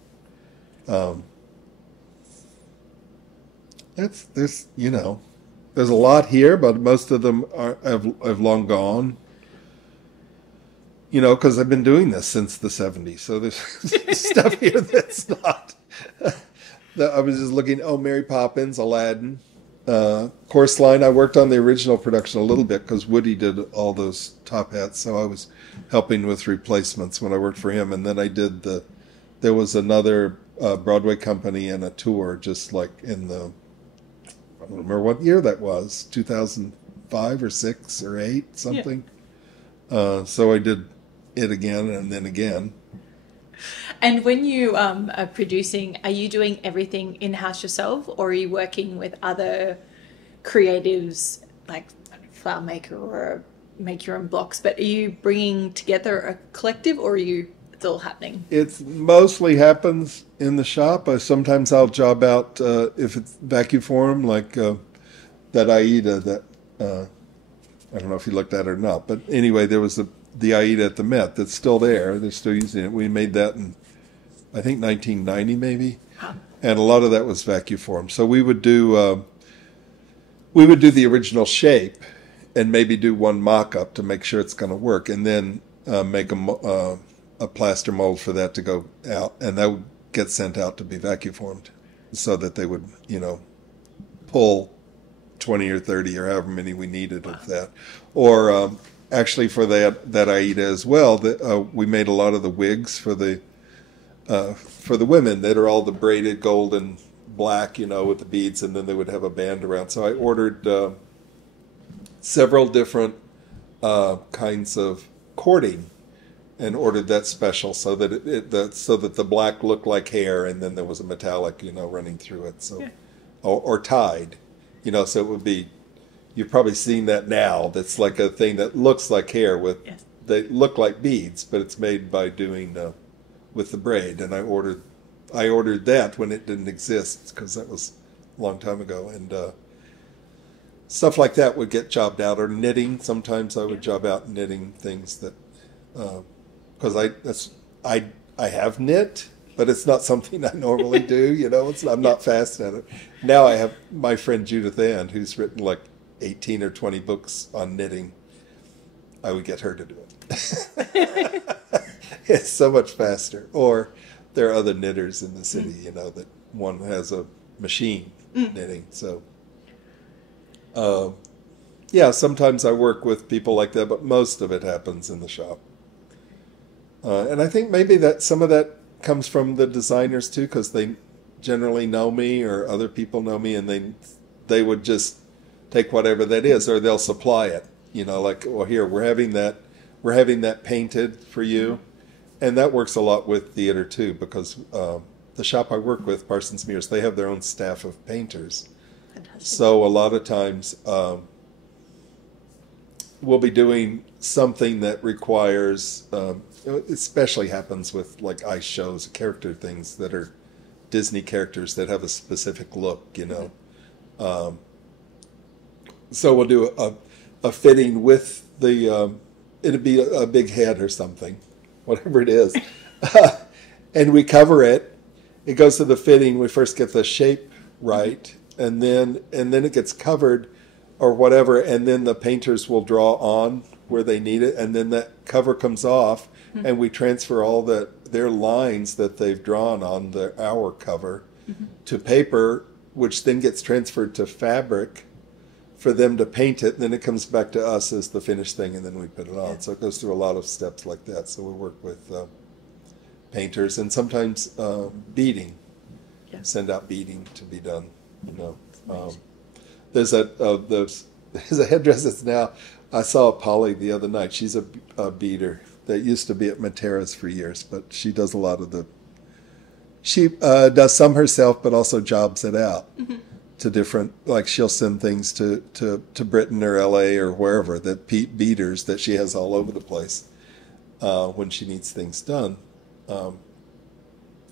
There's a lot here, but most of them have long gone. Because I've been doing this since the 70s, so there's stuff here that's not. I was just looking. Oh, Mary Poppins, Aladdin, Chorus Line. I worked on the original production a little bit because Woody did all those top hats, so I was helping with replacements when I worked for him, and then I did there was another Broadway company and a tour, just like in the. I don't remember what year that was, 2005 or 6 or 8, something. So I did it again and then again. And when you are producing, are you doing everything in-house yourself, or are you working with other creatives, like a flower maker or make your own blocks, but are you bringing together a collective, or it's all happening? It mostly happens in the shop. Sometimes I'll job out if it's vacuum form, like that Aida that I don't know if you looked at it or not. But anyway, there was the Aida at the Met that's still there. They're still using it. We made that in, I think, 1990 maybe. Huh. And a lot of that was vacuum form. So we would do the original shape and maybe do one mock-up to make sure it's going to work, and then make a plaster mold for that to go out, and that would get sent out to be vacuum formed so that they would, pull 20 or 30 or however many we needed of that. Or actually for that Aida as well, we made a lot of the wigs for the women that are all the braided gold and black, with the beads, and then they would have a band around. So I ordered several different kinds of cording and ordered that special so that so that the black looked like hair, and then there was a metallic, running through it. So, or tied, so it would be. You've probably seen that now. That's like a thing that looks like hair they look like beads, but it's made by doing with the braid. And I ordered that when it didn't exist, because that was a long time ago, and stuff like that would get jobbed out. Or knitting. Sometimes I would job out knitting things that. Because I have knit, but it's not something I normally do. I'm not fast at it. Now I have my friend Judith Ann, who's written like 18 or 20 books on knitting. I would get her to do it. It's so much faster. Or there are other knitters in the city, that one has a machine knitting. So, sometimes I work with people like that, but most of it happens in the shop. And I think maybe that some of that comes from the designers too, because they generally know me or other people know me, and they would just take whatever that is, or they'll supply it. Like, well, here we're we're having that painted for you. And that works a lot with theater too, because the shop I work with, Parsons Mears, they have their own staff of painters. Fantastic. So a lot of times we'll be doing something that requires, it especially happens with like ice shows, character things that are Disney characters that have a specific look, you know. So we'll do a fitting with the, it'd be a big head or something, whatever it is. And we cover it. It goes to the fitting. We first get the shape right, and then it gets covered or whatever, and then the painters will draw on where they need it, and then that cover comes off, and we transfer all their lines that they've drawn on our cover to paper, which then gets transferred to fabric for them to paint it, and then it comes back to us as the finished thing, and then we put it on. So it goes through a lot of steps like that. So we work with painters, and sometimes beading. Send out beading to be done. You know, there's a headdress that's now. I saw Polly the other night. She's a beader that used to be at Matera's for years, but she does a lot of the. She does some herself, but also jobs it out to different. Like she'll send things to Britain or LA or wherever that beaders that she has all over the place when she needs things done. And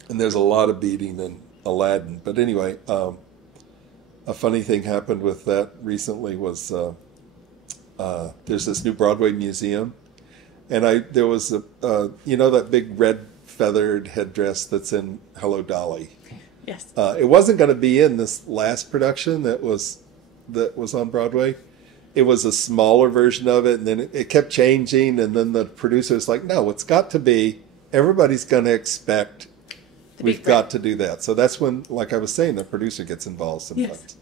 there's a lot of beading in Aladdin. But anyway, a funny thing happened with that recently was there's this new Broadway museum, and there was that big red feathered headdress that's in Hello, Dolly. Yes. It wasn't going to be in this last production that was on Broadway. It was a smaller version of it, and then it kept changing, and then the producer was like, no, it's got to be. Everybody's going to expect we've got to do that. So that's when, like I was saying, the producer gets involved sometimes. Yes.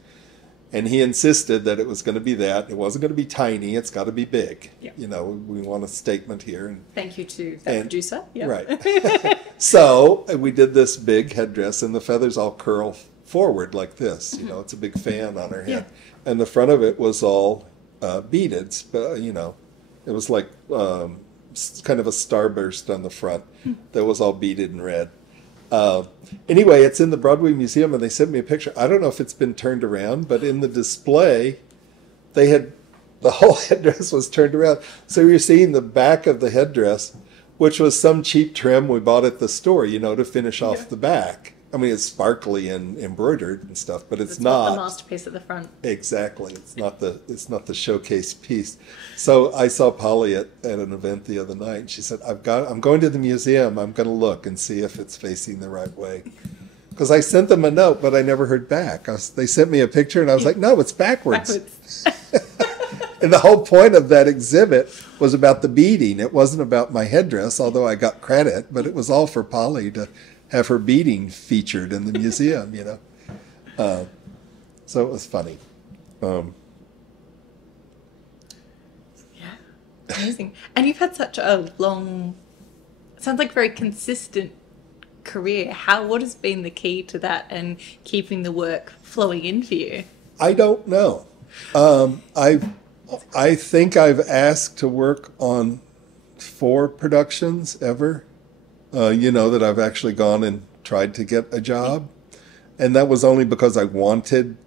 And he insisted that it was going to be that. It wasn't going to be tiny. It's got to be big. Yeah. You know, we want a statement here. And, thank you to that producer. Yeah. Right. So we did this big headdress, and the feathers all curl forward like this. You know, it's a big fan on her head. Yeah. And the front of it was all beaded. You know, it was like kind of a starburst on the front that was all beaded in red. Anyway, it's in the Broadway Museum, and they sent me a picture. I don't know if it's been turned around, but in the display, the whole headdress was turned around. So you're seeing the back of the headdress, which was some cheap trim we bought at the store, you know, to finish off the back. I mean, it's sparkly and embroidered and stuff, but it's not the masterpiece at the front. Exactly, it's not the showcase piece. So I saw Polly at an event the other night, and she said, "I'm going to the museum. I'm going to look and see if it's facing the right way." Because I sent them a note, but I never heard back. They sent me a picture, and I was like, "No, it's backwards." And the whole point of that exhibit was about the beading. It wasn't about my headdress, although I got credit, but it was all for Polly to have her beading featured in the museum, you know. So it was funny. Yeah, amazing. And you've had such a long, sounds like very consistent career. What has been the key to that and keeping the work flowing in for you? I don't know. I think I've asked to work on 4 productions ever. That I've actually gone and tried to get a job. And that was only because I wanted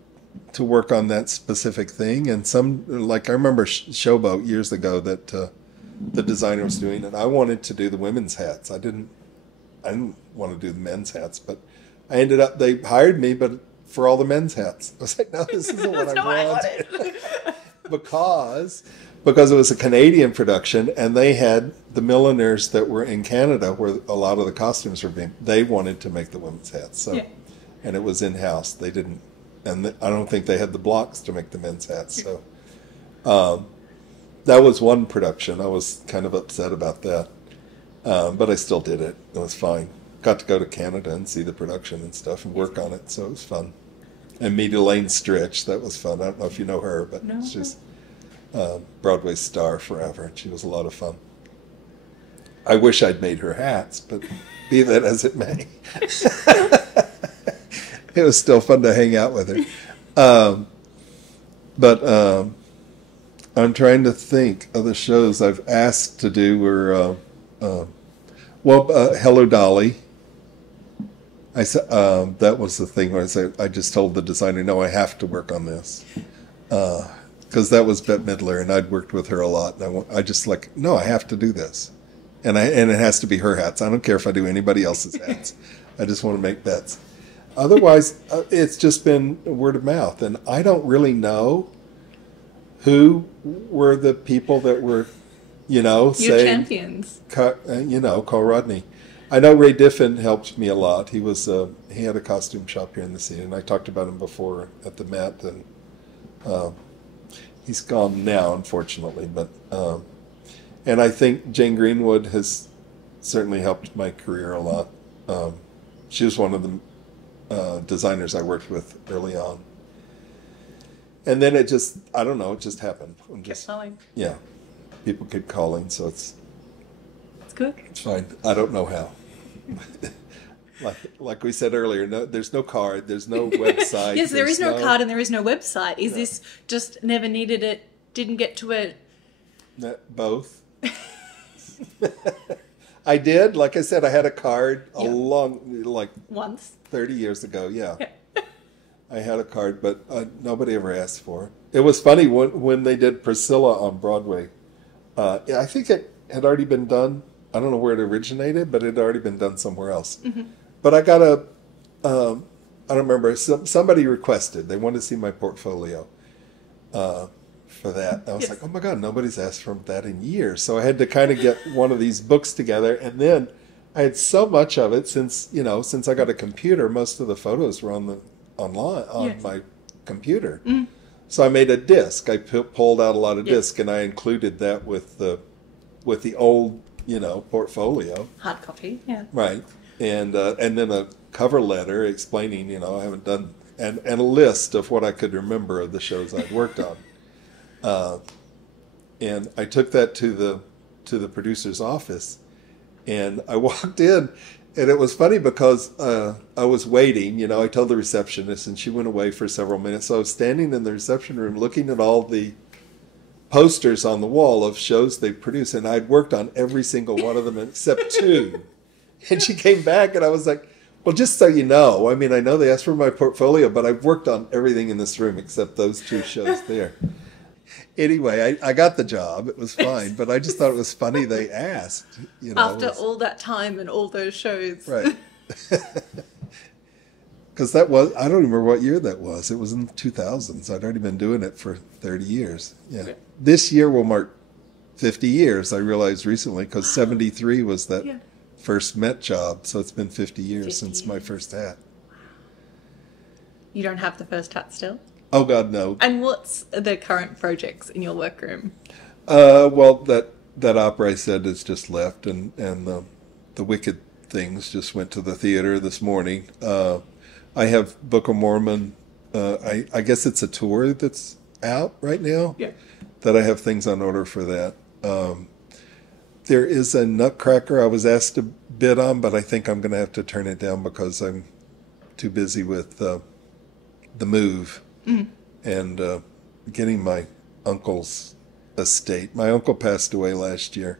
to work on that specific thing. And I remember Showboat years ago that the designer was doing, and I wanted to do the women's hats. I didn't want to do the men's hats, but I ended up, they hired me, but for all the men's hats. I was like, no, this isn't what I wanted. Because it was a Canadian production, and they had the milliners that were in Canada, where a lot of the costumes were they wanted to make the women's hats. So, and it was in-house. They didn't, and I don't think they had the blocks to make the men's hats. So, that was one production. I was kind of upset about that, but I still did it. It was fine. Got to go to Canada and see the production and stuff and work on it, so it was fun. And meet Elaine Stritch. That was fun. I don't know if you know her, but she's Broadway star forever. She was a lot of fun. I wish I'd made her hats, but be that as it may. It was still fun to hang out with her. I'm trying to think of the shows I've asked to do. Were Hello Dolly. I said that was the thing where I just told the designer, no, I have to work on this, because that was Bette Midler, and I'd worked with her a lot, and I just like, no, I have to do this, and it has to be her hats. I don't care if I do anybody else's hats. I just want to make bets. Otherwise, it's just been word of mouth, and I don't really know who were the people that were, your saying, champions. Call Rodney. I know Ray Diffin helped me a lot. He had a costume shop here in the city, and I talked about him before at the Met, and he's gone now, unfortunately. But and I think Jane Greenwood has certainly helped my career a lot. She was one of the designers I worked with early on, and then it just, I don't know, it just happened. Kept calling. Yeah, people keep calling, so it's good. It's fine. I don't know how. like we said earlier, there's no card, there's no website. Yes, there is no card and there is no website. Is this just never needed it, didn't get to it? Both. I did. Like I said, I had a card once 30 years ago. Yeah. I had a card, but nobody ever asked for it. It was funny when they did Priscilla on Broadway. I think it had already been done. I don't know where it originated, but it had already been done somewhere else. Mm-hmm. But I got I don't remember, somebody requested, they wanted to see my portfolio for that. I was like, oh my God, nobody's asked for that in years. So I had to kind of get one of these books together. And then I had so much of it since I got a computer, most of the photos were online on my computer. Mm. So I made a disc. I pulled out a lot of disc, and I included that with the old, portfolio. Hard copy, yeah. Right. And then a cover letter explaining, I haven't done, and a list of what I could remember of the shows I'd worked on. And I took that to the producer's office, and I walked in, and it was funny because I was waiting, I told the receptionist, and she went away for several minutes. So I was standing in the reception room looking at all the posters on the wall of shows they produced, and I'd worked on every single one of them except two. And she came back, and I was like, well, just so you know, I know they asked for my portfolio, but I've worked on everything in this room except those two shows there. Anyway, I got the job. It was fine, but I just thought it was funny they asked. After all that time and all those shows. Right. Because I don't remember what year that was. It was in the 2000s. I'd already been doing it for 30 years. Yeah. Okay. This year will mark 50 years, I realized recently, because 73 was that first Met job. So it's been 50 years since my first hat. You don't have the first hat still? Oh, God, no. And what's the current projects in your workroom? Well, that opera I said is just left, and the Wicked things just went to the theater this morning. I have Book of Mormon. I guess it's a tour that's out right now. Yeah. That I have things on order for that. There is a Nutcracker I was asked to bid on, but I think I'm going to have to turn it down because I'm too busy with the move and getting my uncle's estate. My uncle passed away last year,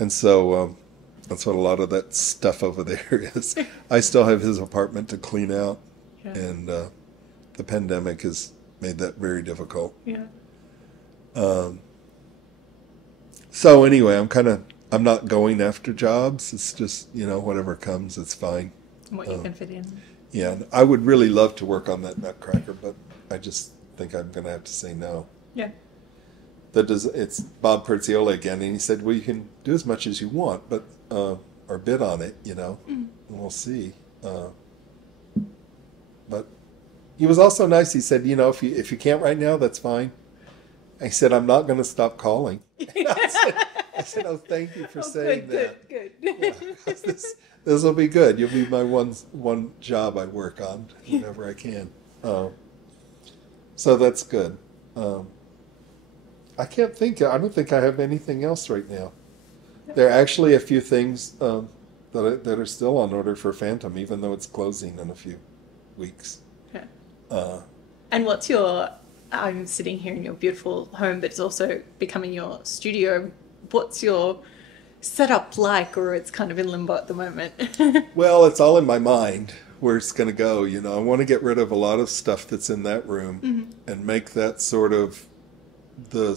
and so that's what a lot of that stuff over there is. I still have his apartment to clean out, and the pandemic has made that very difficult. Yeah. So anyway, I'm not going after jobs. It's just, whatever comes, it's fine. What you can fit in. Yeah, I would really love to work on that Nutcracker, but I just think I'm going to have to say no. Yeah. It's Bob Perzioli again, and he said, well, you can do as much as you want, but or bid on it, and we'll see. But he was also nice. He said, if you can't right now, that's fine. I said, I'm not going to stop calling. I said, oh, thank you for saying that. Good. Yeah, this will be good. You'll be my one job I work on whenever I can. So that's good. I can't think. I don't think I have anything else right now. There are actually a few things that are still on order for Phantom, even though it's closing in a few weeks. Yeah. And what's your I'm sitting here in your beautiful home, but it's also becoming your studio. What's your setup like, or it's kind of in limbo at the moment? Well, it's all in my mind where it's going to go. I want to get rid of a lot of stuff that's in that room and make that sort of the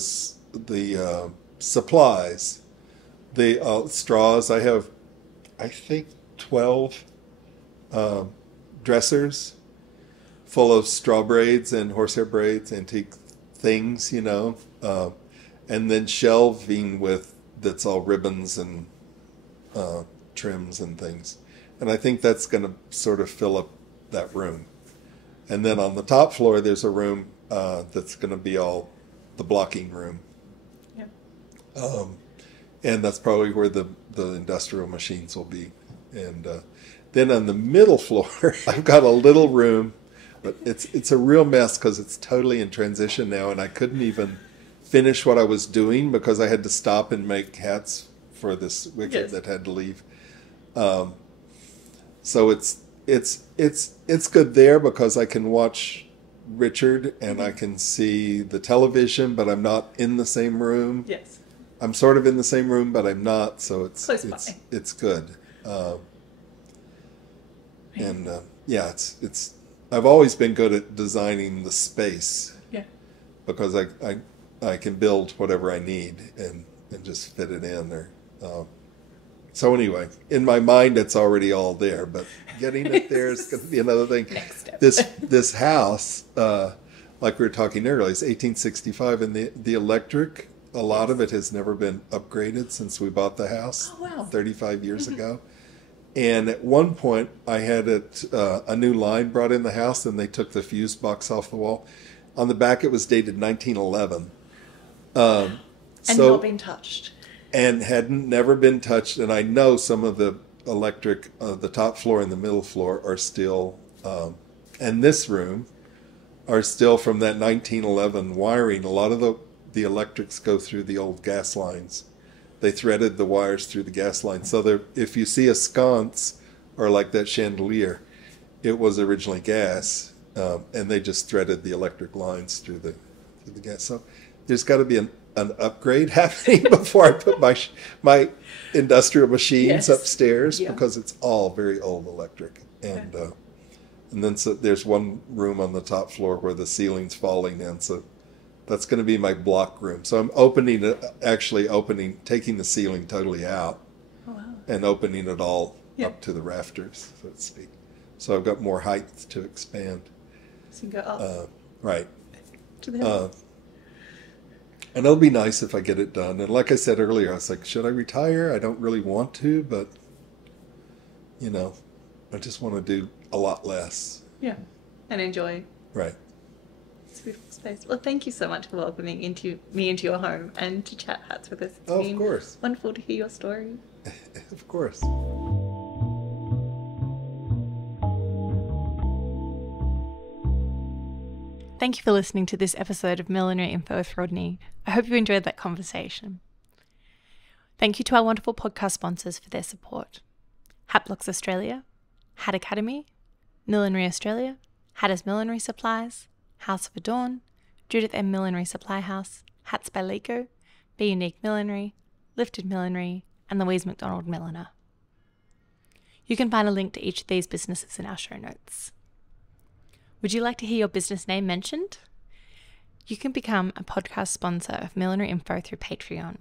supplies, the straws. I have, I think, 12 dressers full of straw braids and horsehair braids, antique things, and then shelving that's all ribbons and trims and things. And I think that's going to sort of fill up that room. And then on the top floor, there's a room that's going to be all the blocking room. Yeah. And that's probably where the industrial machines will be. And then on the middle floor, I've got a little room, but it's a real mess because it's totally in transition now, and I couldn't even finish what I was doing because I had to stop and make hats for this wicket that had to leave. So it's good there because I can watch Richard and I can see the television, but I'm not in the same room. Yes. I'm sort of in the same room, but I'm not. So it's good. It's I've always been good at designing the space. Yeah. Because I can build whatever I need and just fit it in there. So anyway, in my mind, it's already all there, but getting it there is going to be another thing. Next step. This house, like we were talking earlier, is 1865, and the electric, a lot of it has never been upgraded since we bought the house 35 years ago. And at one point, I had a new line brought in the house, and they took the fuse box off the wall. On the back, it was dated 1911. And not been touched. And never been touched. And I know some of the electric, the top floor and the middle floor are still, and this room are still from that 1911 wiring. A lot of the electrics go through the old gas lines. They threaded the wires through the gas lines. So if you see a sconce or like that chandelier, it was originally gas, and they just threaded the electric lines through the gas. So there's got to be an upgrade happening before I put my industrial machines upstairs, because it's all very old electric. And then there's one room on the top floor where the ceiling's falling in, so that's going to be my block room. So I'm taking the ceiling totally out and opening it all up to the rafters, so to speak. So I've got more height to expand. So you can go up. Right. To the hill. And it'll be nice if I get it done. And like I said earlier, I was like, should I retire? I don't really want to, but, I just want to do a lot less. Yeah, and enjoy. Right. It's a beautiful space. Well, thank you so much for welcoming me into your home and to chat hats with us. It's been of course. Wonderful to hear your story. Of course. Thank you for listening to this episode of Millinery.Info with Rodney. I hope you enjoyed that conversation. Thank you to our wonderful podcast sponsors for their support. Hatblocks Australia, Hat Academy, Millinery Australia, Hatters Millinery Supplies, House of Adorn, Judith M. Millinery Supply House, Hats by Leco, Be Unique Millinery, Lifted Millinery, and Louise McDonald Milliner. You can find a link to each of these businesses in our show notes. Would you like to hear your business name mentioned? You can become a podcast sponsor of Millinery.Info through Patreon.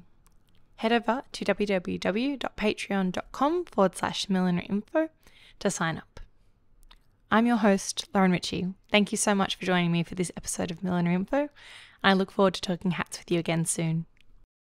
Head over to www.patreon.com/Millinery.Info to sign up. I'm your host, Lauren Ritchie. Thank you so much for joining me for this episode of Millinery.Info, and I look forward to talking hats with you again soon.